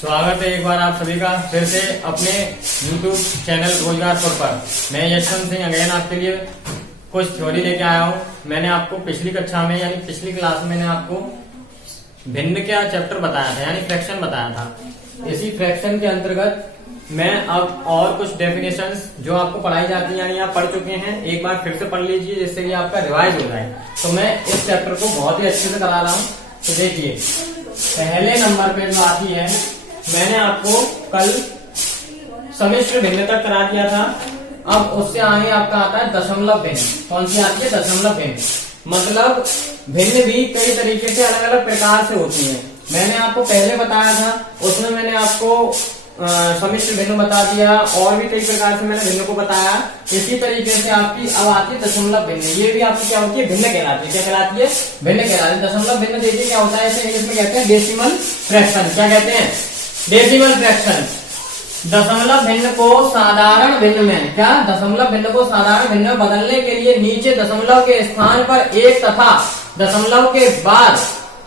स्वागत है एक बार आप सभी का फिर से अपने YouTube चैनल रोजगारपुर पर। मैं यशवंत सिंह अगेन आपके लिए कुछ थ्योरी लेके आया हूँ। मैंने आपको पिछली कक्षा में यानी पिछली क्लास में मैंने आपको भिन्न का चैप्टर बताया था यानी फ्रैक्शन बताया था। इसी फ्रैक्शन के अंतर्गत मैं अब और कुछ डेफिनेशंस जो आपको पढ़ाई जाती है यानी आप पढ़ चुके हैं, एक बार फिर से पढ़ लीजिए जिससे कि आपका रिवाइज हो जाए। तो मैं इस चैप्टर को बहुत ही अच्छे से करा रहा हूँ। तो देखिए पहले नंबर पे जो आती है, मैंने आपको कल सम्मिश्र भिन्न तक करा दिया था। अब उससे आगे आपका आता है दशमलव भिन्न। कौन सी आती है? दशमलव भिन्न। मतलब भिन्न भी कई तरीके से अलग अलग प्रकार से होती है। मैंने आपको पहले बताया था, उसमें मैंने आपको सम्मिश्र भिन्न बता दिया और भी कई प्रकार से मैंने भिन्न को बताया। इसी तरीके से आपकी अब आती है दशमलव भिन्न। ये भी आपकी क्या होती है? भिन्न कहलाती है। क्या कहलाती है? भिन्न कहलाती है। दशमलव भिन्न देखिए क्या होता है, इसे इंग्लिश में कहते हैं डेसिमल फ्रैक्शन। क्या कहते हैं? Decimal fraction. दशमलव भिन्न को साधारण भिन्न में, क्या दशमलव भिन्न को साधारण भिन्न में बदलने के लिए नीचे दशमलव के स्थान पर एक तथा दशमलव के बाद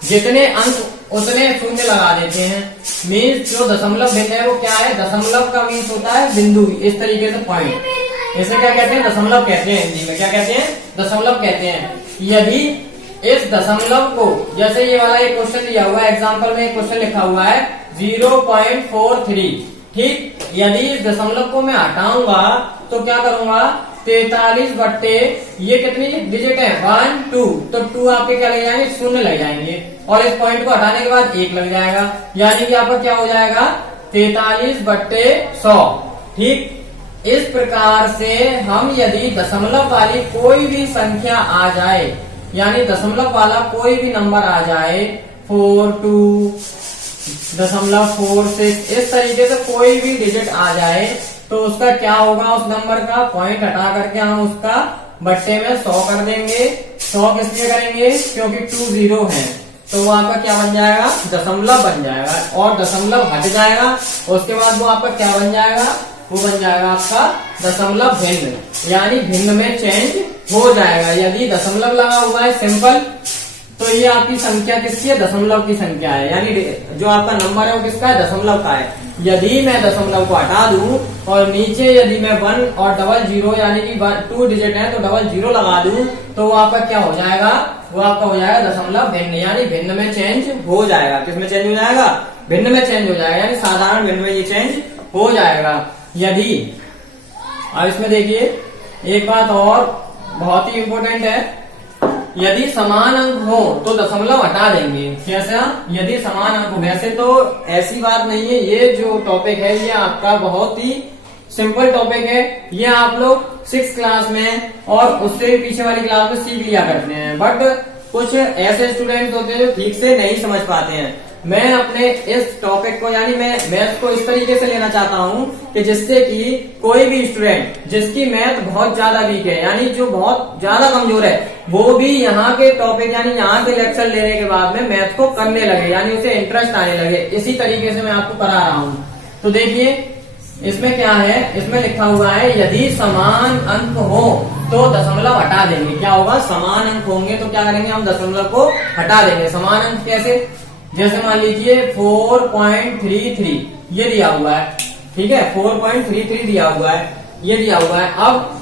जितने अंक उतने शून्य लगा देते हैं। मीन्स जो दशमलव भिन्न है वो क्या है? दशमलव का मीन्स होता है बिंदु, इस तरीके से पॉइंट। इसे क्या कहते हैं? दशमलव कहते हैं। हिंदी में क्या कहते हैं? दशमलव कहते हैं। यदि इस दशमलव को, जैसे ये वाला एक क्वेश्चन दिया हुआ है, एग्जाम्पल में एक क्वेश्चन लिखा हुआ है 0.43, ठीक। यदि इस दशमलव को मैं हटाऊंगा तो क्या करूंगा? 43 बट्टे ये कितनी डिजिट है? 1 2, तो 2 आपके क्या लग जाएंगे? शून्य लग जाएंगे और इस पॉइंट को हटाने के बाद 1 लग जाएगा, यानी कि आपका क्या हो जाएगा? 43 बट्टे 100, ठीक। इस प्रकार से हम यदि दशमलव वाली कोई भी संख्या आ जाए, यानी दशमलव वाला कोई भी नंबर आ जाए 42, 0.46, इस तरीके से कोई भी डिजिट आ जाए तो उसका क्या होगा? उस नंबर का पॉइंट हटा करके हम उसका बट्टे में 100 कर देंगे। 100 किस लिए करेंगे? क्योंकि 2 0 है, तो वो आपका क्या बन जाएगा? दशमलव बन जाएगा और दशमलव हट जाएगा। उसके बाद वो आपका क्या बन जाएगा? वो बन जाएगा आपका दशमलव भिन्न, यानी भिन्न में चेंज हो जाएगा। यदि दशमलव लगा हुआ है सिंपल, तो ये आपकी संख्या किसकी है? दशमलव की संख्या है, यानी जो आपका नंबर है वो किसका है? दशमलव का है। यदि मैं दशमलव को हटा दूं और नीचे यदि मैं 1 और 00 यानी कि 2 डिजिट है तो 00 लगा दूं, तो वो आपका क्या हो जाएगा? वो आपका हो जाएगा दशमलव भिन्न, यानी भिन्न में चेंज हो जाएगा। किसमें चेंज हो जाएगा? भिन्न में चेंज हो जाएगा, यानी साधारण भिन्न में ये चेंज हो जाएगा। यदि अब इसमें देखिए एक बात और बहुत ही इंपॉर्टेंट है, यदि समान अंक हो तो दशमलव हटा देंगे। कैसा? यदि समान अंक हो। वैसे तो ऐसी बात नहीं है, ये जो टॉपिक है ये आपका बहुत ही सिंपल टॉपिक है। ये आप लोग 6th क्लास में और उससे पीछे वाली क्लास में सीख लिया करते हैं, बट कुछ ऐसे स्टूडेंट्स होते हैं जो ठीक से नहीं समझ पाते हैं। मैं अपने इस टॉपिक को यानी मैं मैथ को इस तरीके से लेना चाहता हूं कि जिससे कि कोई भी स्टूडेंट जिसकी मैथ बहुत ज्यादा वीक है, यानी जो बहुत ज्यादा कमजोर है, वो भी यहाँ के टॉपिक यानी यहाँ के लेक्चर लेने के बाद में मैथ को करने लगे, यानी उसे इंटरेस्ट आने लगे। इसी तरीके से मैं आपको करा रहा हूँ। तो देखिए इसमें क्या है, इसमें लिखा हुआ है यदि समान अंक हो तो दशमलव हटा देंगे। क्या होगा? समान अंक होंगे तो क्या करेंगे? हम दशमलव को हटा देंगे। समान अंक कैसे? जैसे मान लीजिए 4.33 ये दिया हुआ है, ठीक है, 4.33 दिया हुआ है, ये दिया हुआ है। अब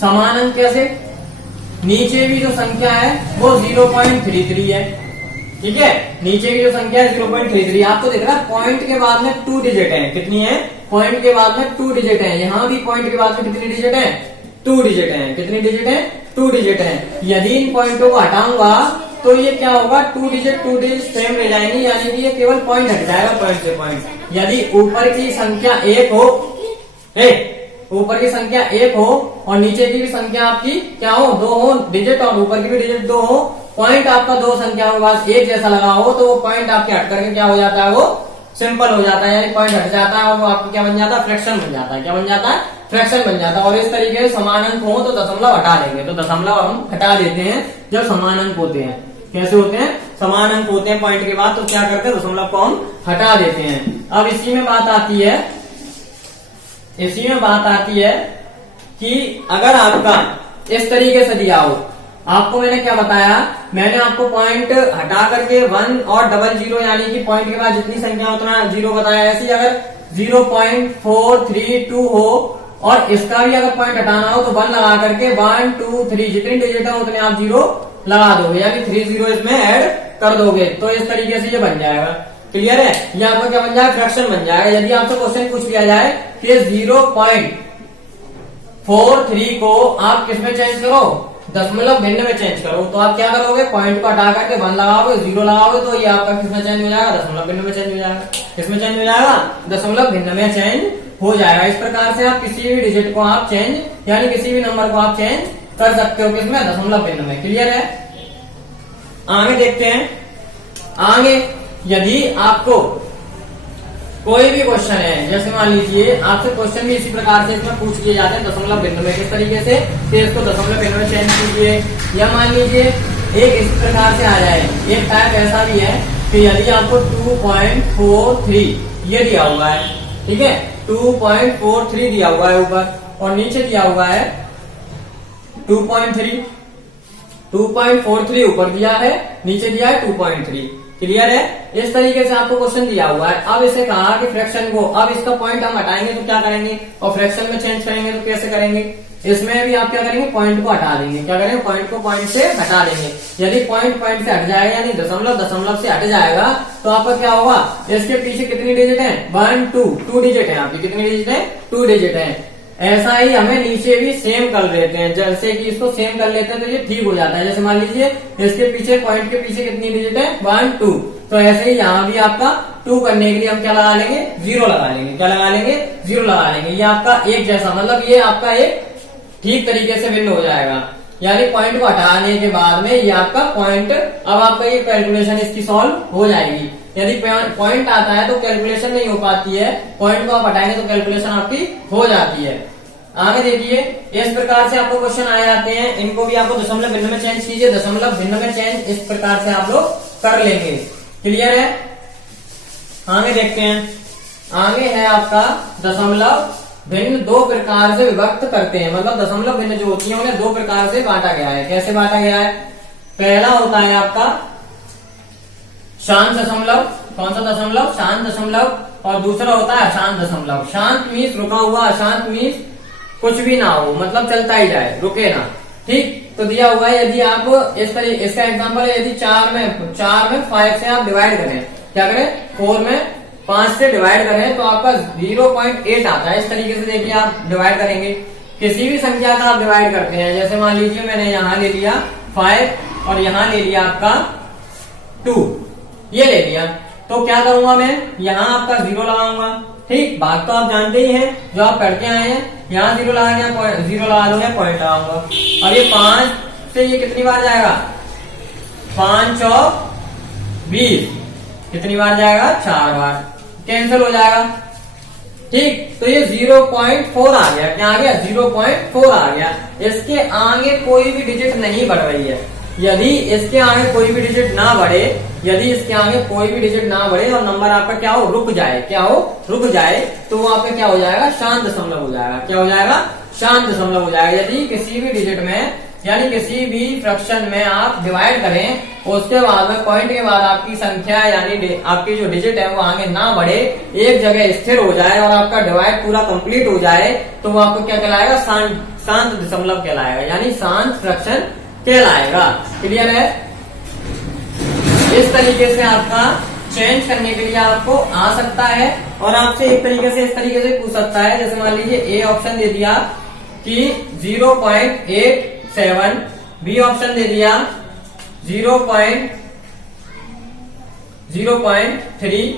समान अंक कैसे? नीचे भी जो संख्या है वो 0.33 है, ठीक है। नीचे की जो संख्या है 0.33, आपको दिख रहा है पॉइंट के बाद में 2 डिजिट है। कितनी है? पॉइंट के बाद में 2 डिजिट है। यहाँ भी पॉइंट के बाद में कितनी डिजिट है? 2 डिजिट है। कितनी डिजिट है? 2 डिजिट है। यदि इन पॉइंटों को हटाऊंगा तो ये क्या होगा? 2 डिजिट सेम रह जाएंगी, यानी कि ये केवल पॉइंट हट जाएगा, पॉइंट से पॉइंट। यदि ऊपर की संख्या 1 हो, ऊपर की संख्या 1 हो और नीचे की भी संख्या आपकी क्या हो? 2 हो डिजिट, और ऊपर की भी डिजिट 2 हो, पॉइंट आपका 2 संख्या के पास एक जैसा लगा हो, तो वो पॉइंट आपके हट करके क्या हो जाता है? वो सिंपल हो जाता है, यानी पॉइंट हट जाता है और वो आपको क्या बन जाता है? फ्रैक्शन बन जाता है। क्या बन जाता है? फ्रैक्शन बन जाता है। और इस तरीके से समान अंक हो तो दशमलव हटा देंगे। तो दशमलव हम हटा देते हैं जब समान अंक होते हैं। कैसे होते हैं? समान अंक होते हैं पॉइंट के बाद, तो क्या करते हैं? दशमलव को हम हटा देते हैं। अब इसी में बात आती है कि अगर आपका इस तरीके से दिया हो, आपको मैंने क्या बताया, मैंने आपको पॉइंट हटा करके 1 और 00 यानी कि पॉइंट के बाद जितनी संख्या उतना 0 बताया। ऐसे ही अगर 0.432 हो और इसका भी अगर पॉइंट हटाना हो तो 1 लगा करके 1 2 3 जितनी डिजिट है उतने आप 0 लगा दोगे, यानी 30 इसमें ऐड कर दोगे। तो इस तरीके से ये बन जाएगा। क्लियर है? ये आपका क्या बन जाएगा, फ्रैक्शन बन जाएगा। यदि आपसे क्वेश्चन पूछ लिया जाए कि 0.43 को आप किसमें चेंज करो, दशमलव भिन्न में चेंज करो, तो आप क्या करोगे, पॉइंट को हटा करके 1 लगाओगे, 0 लगाओगे, तो ये आपका किसमें चेंज हो जाएगा, दशमलव भिन्न में चेंज हो जाएगा। किसमें चेंज हो जाएगा, दशमलव भिन्न में चेंज हो जाएगा। इस प्रकार से आप किसी भी डिजिट को आप चेंज यानी किसी भी नंबर को आप चेंज कर सकते हो, किसमें, दशमलव भिन्न में। क्लियर है? आगे देखते हैं। आगे यदि आपको कोई भी क्वेश्चन है, जैसे मान लीजिए आपसे क्वेश्चन भी इसी प्रकार से इसमें पूछ लिए जाते हैं दशमलव भिन्न में, किस तरीके से, फिर इसको दशमलव भिन्न में चेंज कीजिए। या मान लीजिए एक इस प्रकार से आ जाए, एक टाइप ऐसा भी है कि यदि आपको 2.43 ये दिया हुआ है, ठीक है, 2.43 दिया हुआ है ऊपर और नीचे दिया हुआ है 2.3, 2.43 ऊपर दिया है, नीचे दिया है 2.3। क्लियर है? इस तरीके से आपको क्वेश्चन दिया हुआ है। अब इसे कहा कि फ्रैक्शन को, अब इसका पॉइंट हम हटाएंगे तो क्या करेंगे, और फ्रैक्शन में चेंज करेंगे तो कैसे करेंगे, इसमें भी आप क्या करेंगे, पॉइंट को हटा देंगे। क्या करेंगे, पॉइंट को पॉइंट से हटा देंगे। यदि पॉइंट पॉइंट से हट जाएगा यानी दशमलव दशमलव से हट जाएगा तो आपका क्या होगा, इसके पीछे कितनी डिजिट है, 1 2 डिजिट है आपकी, कितनी डिजिट है, 2 डिजिट है। ऐसा ही हमें नीचे भी सेम कर लेते हैं, जैसे कि इसको सेम कर लेते हैं तो ये ठीक हो जाता है। जैसे मान लीजिए इसके पीछे, पॉइंट के पीछे कितनी डिजिट है, 1 2, तो ऐसे ही यहाँ भी आपका 2 करने के लिए हम क्या लगा लेंगे, 0 लगा लेंगे। क्या लगा लेंगे, 0 लगा लेंगे। ये आपका एक जैसा, मतलब ये आपका एक ठीक तरीके से भिन्न हो जाएगा। यानी पॉइंट को हटाने के बाद में ये आपका पॉइंट, अब आपका ये कैलकुलेशन इसकी सॉल्व हो जाएगी। यदि पॉइंट आता है तो कैलकुलेशन नहीं हो पाती है, पॉइंट को आप हटाएंगे तो कैलकुलेशन आपकी हो जाती है। आगे देखिए, इस प्रकार से आपको क्वेश्चन आए जाते हैं, इनको भी आपको दशमलव भिन्न में चेंज कीजिए, दशमलव भिन्न में चेंज इस प्रकार से आप लोग कर लेंगे। क्लियर है? आगे देखते हैं। आगे है आपका दशमलव भिन्न, 2 प्रकार से विभक्त करते हैं, मतलब दशमलव भिन्न जो होती है उन्हें 2 प्रकार से बांटा गया है। कैसे बांटा गया है, पहला होता है आपका शांत दशमलव, कौन सा दशमलव, शांत दशमलव, और दूसरा होता है अशांत दशमलव। शांत मीन्स रुका हुआ, अशांत मीन्स कुछ भी ना हो, मतलब चलता ही जाए, रुके ना। ठीक, तो दिया हुआ है, यदि आप इस तरीके, इसका एग्जांपल है, यदि 4 में 5 से आप डिवाइड करें, क्या करें, 4 में 5 से डिवाइड करें तो आपका 0.8 आता है। इस तरीके से देखिए आप डिवाइड करेंगे, किसी भी संख्या का आप डिवाइड करते हैं। जैसे मान लीजिए मैंने यहाँ ले लिया 5 और यहाँ ले लिया आपका 2, ये ले लिया, तो क्या करूंगा मैं, यहाँ आपका 0 लगाऊंगा। ठीक, बात तो आप जानते ही हैं, जो आप करके आए हैं, यहाँ 0 लगाएंगे, 0 लगा दूंगा, पॉइंट लगाऊंगा। अब ये 5 से ये कितनी बार जाएगा, 5 और 20, कितनी बार जाएगा, 4 बार, कैंसिल हो जाएगा। ठीक, तो ये 0.4 आ गया। क्या आ गया, 0.4 आ गया। इसके आगे कोई भी डिजिट नहीं बढ़ रही है। यदि इसके आगे कोई भी डिजिट ना बढ़े, यदि इसके आगे कोई भी डिजिट ना बढ़े और नंबर आपका क्या हो, रुक जाए, क्या हो, रुक जाए, तो वो आपका क्या हो जाएगा, शांत दशमलव हो जाएगा। क्या हो जाएगा, शांत दशमलव हो जाएगा। यदि किसी भी डिजिट में यानी किसी भी फ्रैक्शन में आप डिवाइड करें, उसके बाद में पॉइंट के बाद आपकी संख्या यानी आपकी जो डिजिट है वो आगे ना बढ़े, एक जगह स्थिर हो जाए और आपका डिवाइड पूरा कंप्लीट हो जाए, तो वो आपको क्या कहलाएगा, शांत दशमलव कहलाएगा, यानी शांत फ्रैक्शन कहलाएगा। क्लियर है? इस तरीके से आपका चेंज करने के लिए आपको आ सकता है और आपसे एक तरीके से इस तरीके से पूछ सकता है। जैसे मान लीजिए ए ऑप्शन दे दिया कि 0.87, बी ऑप्शन दे दिया 0.3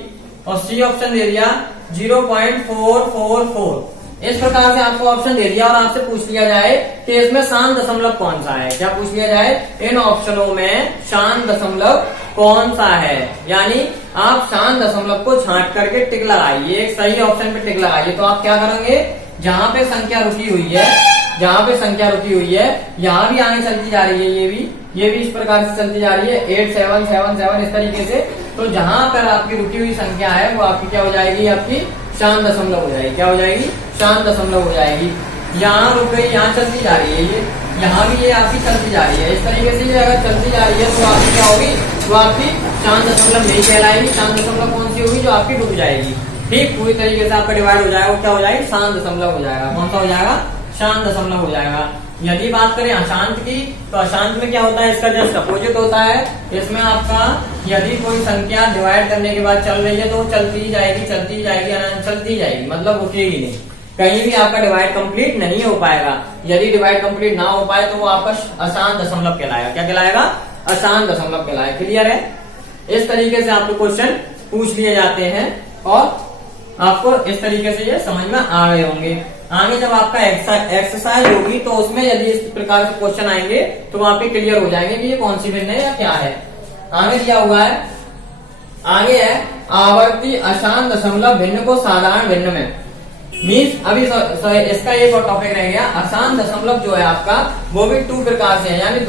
और सी ऑप्शन दे दिया 0.444। इस प्रकार से आपको ऑप्शन दे दिया और आपसे पूछ लिया जाए कि इसमें शांत दशमलव कौन सा है। क्या पूछ लिया जाए, इन ऑप्शनों में शांत दशमलव कौन सा है, यानी आप शांत दशमलव को छांट करके टिक लगाइए, एक सही ऑप्शन पे टिक लगाइए। तो आप क्या करेंगे, जहां पे संख्या रुकी हुई है, जहां पे संख्या रुकी हुई है, यहाँ भी आगे चलती जा रही है, ये भी इस प्रकार से चलती जा रही है, 8 7 7 7 इस तरीके से। तो जहां पर आपकी रुकी हुई संख्या है वो आपकी क्या हो जाएगी, आपकी शांत दशमलव हो जाएगी। क्या हो जाएगी, शांत दशमलव हो जाएगी। यहाँ रुक गई, यहाँ चलती जा रही है, ये यहाँ भी ये आपकी चलती जा रही है। इस तरीके से ये अगर चलती जा रही है तो आपकी क्या होगी, तो आपकी शांत दशमलव नहीं कहलाएगी। शांत दशमलव कौन सी होगी, जो आपकी रुक जाएगी। ठीक, पूरी तरीके से आपका डिवाइड हो जाएगा, क्या हो जाएगी, शांत दशमलव हो जाएगा। कौन सा हो जाएगा, शांत दशमलव हो जाएगा। यदि बात करें अशांत की, तो अशांत में क्या होता है, इसका जस्ट अपोजिट होता है। इसमें आपका यदि कोई संख्या डिवाइड करने के बाद चल रही है तो चलती जाएगी, चलती जाएगी, चलती जाएगी, मतलब रुकेगी नहीं। कहीं भी आपका डिवाइड कंप्लीट नहीं हो पाएगा। यदि डिवाइड कंप्लीट ना हो पाए तो वो आपका अशांत दशमलव कहलाएगा। क्या कहलाएगा, अशांत दशमलव कहलाएगा। क्लियर है। इस तरीके से आपको क्वेश्चन पूछ लिए जाते हैं और आपको इस तरीके से ये समझ में आ गए होंगे। आगे जब आपका एक्सरसाइज होगी तो उसमें यदि इस प्रकार के क्वेश्चन आएंगे तो वहां पे क्लियर हो जाएंगे कि ये कौन सी भिन्न है या क्या है। आगे दिया हुआ है, आगे है आवर्ती अशांत दशमलव भिन्न को साधारण भिन्न में। मीन्स अभी इसका एक और टॉपिक रह गया। अशांत दशमलव जो है आपका वो भी 2 प्रकार से है, यानी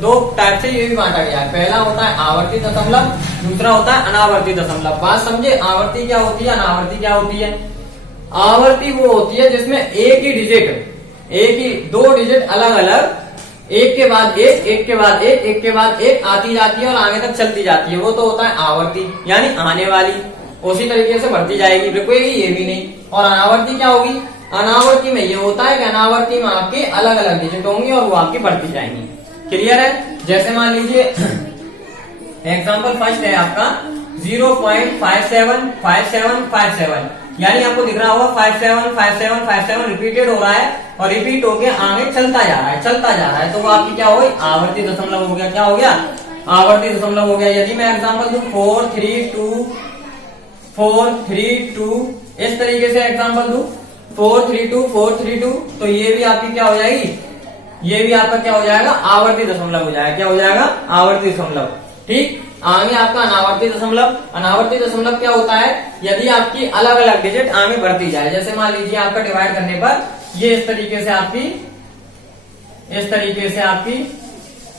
दो टाइप से ये भी बांटा गया है। पहला होता है आवर्ती दशमलव, दूसरा होता है अनावर्ती दशमलव। बात समझे, आवर्ती क्या होती है, अनावर्ती क्या होती है। आवर्ती वो होती है जिसमें एक ही डिजिट, एक ही 2 डिजिट अलग अलग एक के बाद एक, एक के बाद एक, एक के बाद एक आती जाती है और आगे तक चलती जाती है, वो तो होता है आवर्ती, यानी आने वाली। उसी तरीके से बढ़ती जाएगी, रुकेगी ये भी नहीं। और अनावर्ती क्या होगी, अनावर्ती में ये होता है कि अनावर्ती में आपके अलग अलग डिजिट होंगी और वो आपकी बढ़ती जाएंगी। क्लियर है। जैसे मान लीजिए एग्जाम्पल फर्स्ट है आपका 0.575757, यानी आपको दिख रहा होगा 575757 रिपीटेड हो रहा है और रिपीट होके आगे चलता जा रहा है, चलता जा रहा है, तो वो आपकी क्या होगी, आवर्ती दशमलव हो गया। क्या हो गया, आवर्ती दशमलव हो गया। यदि मैं एग्जाम्पल दूं 432 इस तरीके से एग्जाम्पल दूं 432 तो ये भी आपकी क्या हो जाएगी, ये भी आपका क्या हो जाएगा, आवर्ती दशमलव हो जाएगा। क्या हो जाएगा, आवर्ती दशमलव। ठीक, आगे आपका अनावर्ती दशमलव। अनावर्ती दशमलव क्या होता है, यदि आपकी अलग अलग डिजिट आगे बढ़ती जाए। जैसे मान लीजिए आपका डिवाइड करने पर ये इस तरीके से आपकी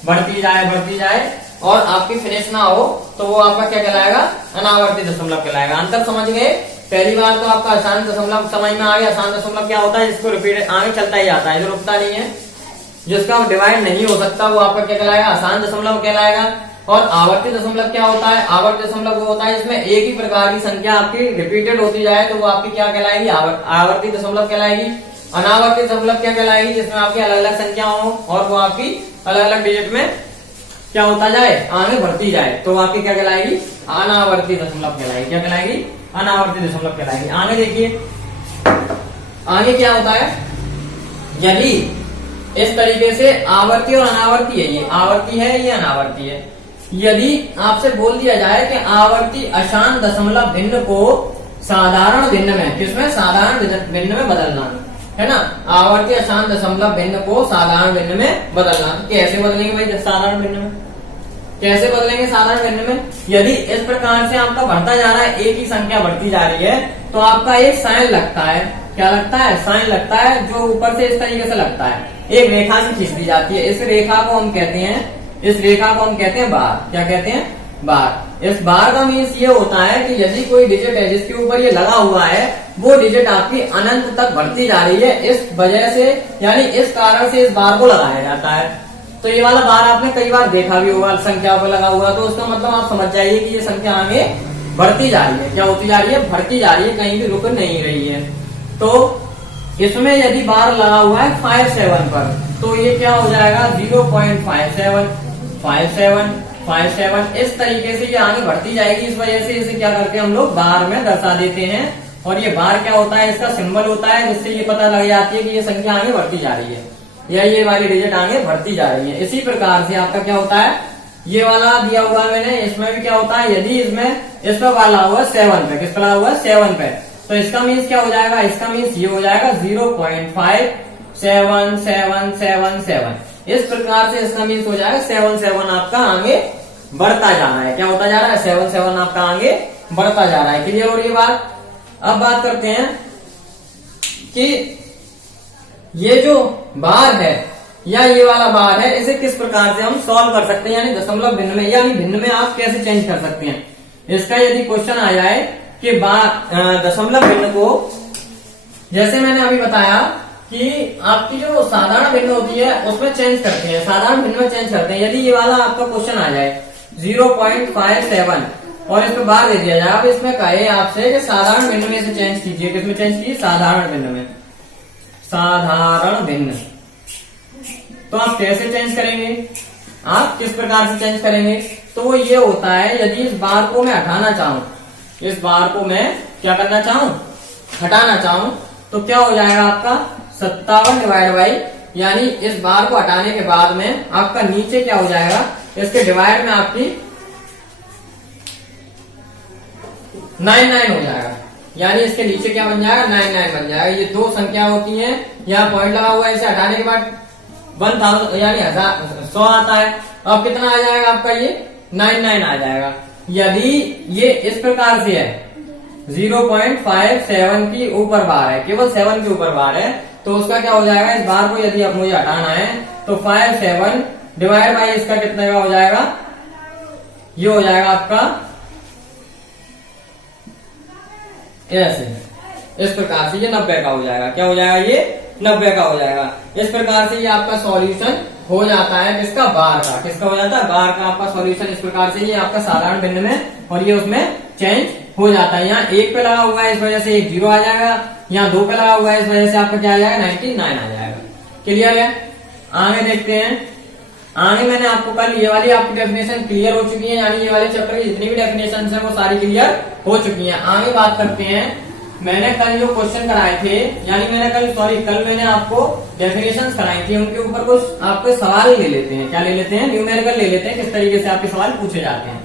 बढ़ती जाए और आपकी फिनिश ना हो तो वो आपका क्या कहलाएगा, अनावर्ती दशमलव कहलाएगा। अंतर समझ गए। पहली बार तो आपका अशांत दशमलव समझ में आ गया। अशांत दशमलव क्या होता है, जिसको रिपीट आगे चलता ही जाता है, जो रुकता नहीं है, जिसका डिवाइड नहीं हो सकता, वो आपका क्या कहलाएगा, अशांत दशमलव कहलाएगा। और आवर्ती दशमलव क्या होता है, आवर्ती दशमलव वो होता है जिसमें एक ही प्रकार की संख्या आपकी रिपीटेड होती जाए, तो वो आपकी क्या कहलाएगी, आवर्ती दशमलव कहलाएगी। अनावर्ती दशमलव क्या कहलाएगी, जिसमें आपकी अलग अलग संख्या हो और वो आपकी अलग अलग डिजिट में क्या होता जाए, आगे बढ़ती जाए, तो आपकी क्या कहलाएगी, अनावर्ती दशमलव कहलाएगी। क्या कहलाएगी, अनावर्ती दशमलव कहलाएगी। आगे देखिए, आगे क्या होता है, यदि इस तरीके से आवर्ती और अनावर्ती है, ये आवर्ती है, ये अनावर्ती है। यदि आपसे बोल दिया जाए कि आवर्ती अशांत दशमलव भिन्न को साधारण भिन्न में, किसमें, साधारण भिन्न में बदलना है ना। आवर्ती अशांत दशमलव भिन्न को साधारण भिन्न में बदलना, कैसे बदलेंगे भाई साधारण भिन्न में, कैसे बदलेंगे साधारण भिन्न में। यदि इस प्रकार से आपका बढ़ता जा रहा है, एक ही संख्या बढ़ती जा रही है, तो आपका एक साइन लगता है। क्या लगता है, साइन लगता है, जो ऊपर से इस तरीके से लगता है, एक रेखा से खींच दी जाती है। इस रेखा को हम कहते हैं, इस रेखा को हम कहते हैं बार। क्या कहते हैं, बार। इस बार का मीन्स ये होता है कि यदि कोई डिजिट है जिसके ऊपर ये लगा हुआ है, वो डिजिट आपकी अनंत तक बढ़ती जा रही है, इस वजह से, यानी इस कारण से इस बार को लगाया जाता है। तो ये वाला बार आपने कई बार देखा भी होगा, संख्या पर लगा हुआ, तो उसका मतलब आप समझ जाइए कि ये संख्या आगे बढ़ती जा रही है। क्या होती जा रही है, बढ़ती जा रही है, कहीं भी रुक नहीं रही है। तो इसमें यदि बार लगा हुआ है 57 पर, तो ये क्या हो जाएगा, 0.57 इस तरीके से ये आगे बढ़ती जाएगी। इस वजह से इसे क्या करते हैं हम लोग, बार में दर्शा देते हैं। और ये बार क्या होता है, इसका सिंबल होता है, जिससे ये पता लग जाती है कि ये संख्या आगे बढ़ती जा रही है, या ये वाली डिजिट आगे बढ़ती जा रही है। इसी प्रकार से आपका क्या होता है, ये वाला दिया हुआ है मैंने, इसमें भी क्या होता है, यदि इसमें इस पर वाला हुआ 7 पे, किस पर लगा हुआ है, 7 पे, तो इसका मीन्स क्या हो जाएगा, इसका मीन्स ये हो जाएगा 0.577777। इस प्रकार से इसका मीन्स हो जाएगा 7 आपका आगे बढ़ता जा रहा है। क्या होता जा रहा है, 7 आपका आगे बढ़ता जा रहा है। क्लियर हो रही है बात। अब बात करते हैं कि ये जो बार है या ये वाला बार है, इसे किस प्रकार से हम सॉल्व कर सकते हैं, यानी दशमलव भिन्न में, यानी भिन्न में आप कैसे चेंज कर सकते हैं। इसका यदि क्वेश्चन आ जाए कि दशमलव भिन्न को, जैसे मैंने अभी बताया कि आपकी जो साधारण भिन्न होती है उसमें चेंज करते हैं, साधारण भिन्न में चेंज करते हैं। यदि ये वाला आपका क्वेश्चन आ जाए 0.57 और इसको बाहर दे दिया जाए, अब इसमें कहे आपसे कि साधारण भिन्न में से चेंज कीजिए, किसमें चेंज कीजिए, साधारण भिन्न में, साधारण भिन्न। तो आप कैसे चेंज करेंगे, आप किस प्रकार से चेंज करेंगे? तो वो ये होता है, यदि इस बार को मैं हटाना चाहूं, इस बार को मैं क्या करना चाहूं, हटाना चाहूं, तो क्या हो जाएगा आपका 57 डिवाइड बाई, यानी इस बार को हटाने के बाद में आपका नीचे क्या हो जाएगा, इसके डिवाइड में आपकी 99 हो जाएगा, यानी इसके नीचे क्या बन जाएगा, 99 बन जाएगा। ये दो संख्या होती हैं, यहाँ पॉइंट लगा हुआ है, इसे हटाने के बाद 1000 यानी 100 आता है। अब कितना आ जाएगा आपका, ये 99 आ जाएगा। यदि ये इस प्रकार से है, 0.57 की ऊपर बार है, केवल 7 के ऊपर बार है, तो उसका क्या हो जाएगा, इस बार को यदि अब मुझे हटाना है तो 57 डिवाइड बाई इसका कितने का हो जाएगा, ये हो जाएगा आपका ऐसे, इस प्रकार से ये 90 का हो जाएगा। क्या हो जाएगा, ये 90 का हो जाएगा। इस प्रकार से ये आपका सॉल्यूशन हो जाता है, किसका, बार का। किसका हो जाता है, बार का आपका सॉल्यूशन। इस प्रकार से ये आपका साधारण भिन्न में, और ये उसमें चेंज हो जाता है। यहाँ 1 पे लगा हुआ है, इस वजह से एक 0 आ जाएगा, यहाँ 2 पे लगा हुआ है, इस वजह से आपका क्या आ जाएगा, 99 आ जाएगा। क्लियर है? आगे देखते हैं। आगे मैंने आपको कल ये वाली आपकी डेफिनेशन क्लियर हो चुकी है, यानी ये वाले चैप्टर की जितनी भी डेफिनेशन है वो सारी क्लियर हो चुकी हैं। आगे बात करते हैं, मैंने कल जो क्वेश्चन कराए थे, यानी कल मैंने आपको डेफिनेशन कराई थी, उनके ऊपर कुछ आपके सवाल ले लेते हैं। क्या ले लेते हैं, न्यूमेरिकल ले लेते हैं, किस तरीके से आपके सवाल पूछे जाते हैं।